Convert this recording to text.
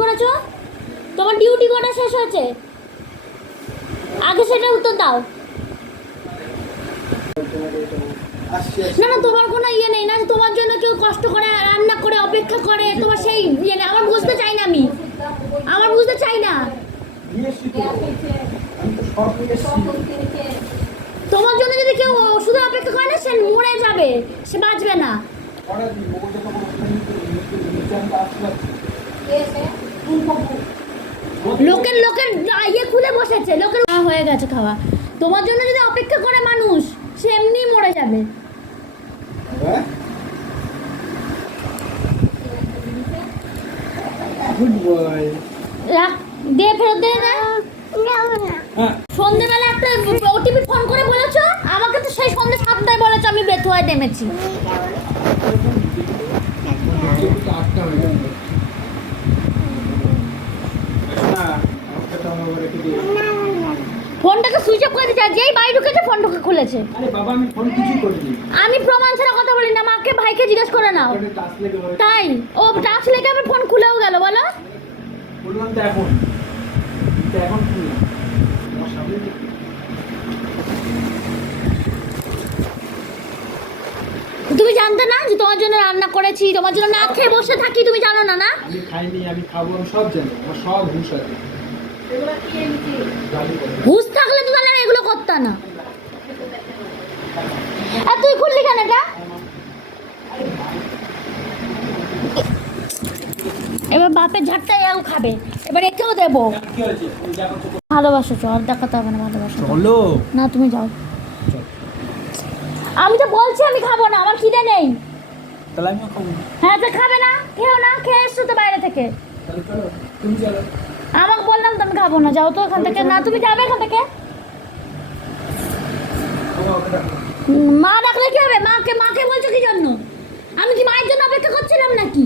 করেছ? তোমার ডিউটি কটা শেষ হয়েছে? আগে সেটা উত্তর দাও। না না, তোমার কোনো ইয়ে নেই। না, তোমার জন্য কেউ কষ্ট করে রান্না করে, অপেক্ষা করে, তোমার সেই ইয়ে নেই। আমার বুঝতে চাই না আমি। আমার বুঝতে চাই না। তোমার জন্য যদি কেউ ওষুধের অপেক্ষা করে না, সে মরে যাবে। সে বাঁচবে না। লোকের লোকের ইয়ে খুলে বসেছে লোকের হয়ে গেছে খাওয়া। তোমার জন্য যদি অপেক্ষা করে মানুষ সে এমনি মরে যাবে। হ্যাঁ? রাখ দিয়ে ফেরত দে হ্যাঁ, সন্ধ্যেবেলা একটা ওটিপি ফোন করে বলেছ? আমাকে তো সেই সন্ধ্যে সাতটায় বলেছ আমি বেথুয়ায় নেমেছি যেহেতু আটটা হয়ে গেল। না, আমাকে তো আমার রেখে দিয়ে। ফোনটাকে সুইচ অফ করে দিচ্ছে যেই বাড়ি ঢুকেছে ফোনটাকে খুলেছে। আরে বাবা আমি ফোন কিছুই করিনি। আমি প্রমাণ ছাড়া কথা বলি না মাকে ভাইকে জিজ্ঞেস করে নাও। তাই? ও টাচ লেগে আমার ফোন খুলেও গেল বলো। বললাম তো এখন। তো এখন শুনলাম আমার সামনে তুমি জানতে না যে তোমার জন্য রান্না করেছি তোমার জন্য না খেয়ে বসে থাকি তুমি জানো না না? আমি খাইনি আমি খাব আমি সব জানি। আমার সব হুঁশ আছে। হুঁশ থাকলে তো তাহলে এগুলো করতে না। আর তুই খুললি কেন এটা? এবার বাপের ঝাড়টা এও খাবে। এবার একেও দেবো। ভালোবাসো চো আর দেখাতে হবে না ভালোবাসো। চলো। না তুমি যাও। আমি তো বলছি আমি খাব না আমার খিদে নেই। তাহলে আমিও খাব। হ্যাঁ তো খাবে না খেও না খেয়ে এসছো তো বাইরে থেকে। তাহলে চলো তুমি চলো। যাব না, যাও তো এখান থেকে। না, তুমি যাবে এখান থেকে? মা ডাকলে কি হবে? মাকে মাকে বলছো কি জন্য? আমি কি মায়ের জন্য অপেক্ষা করছিলাম নাকি?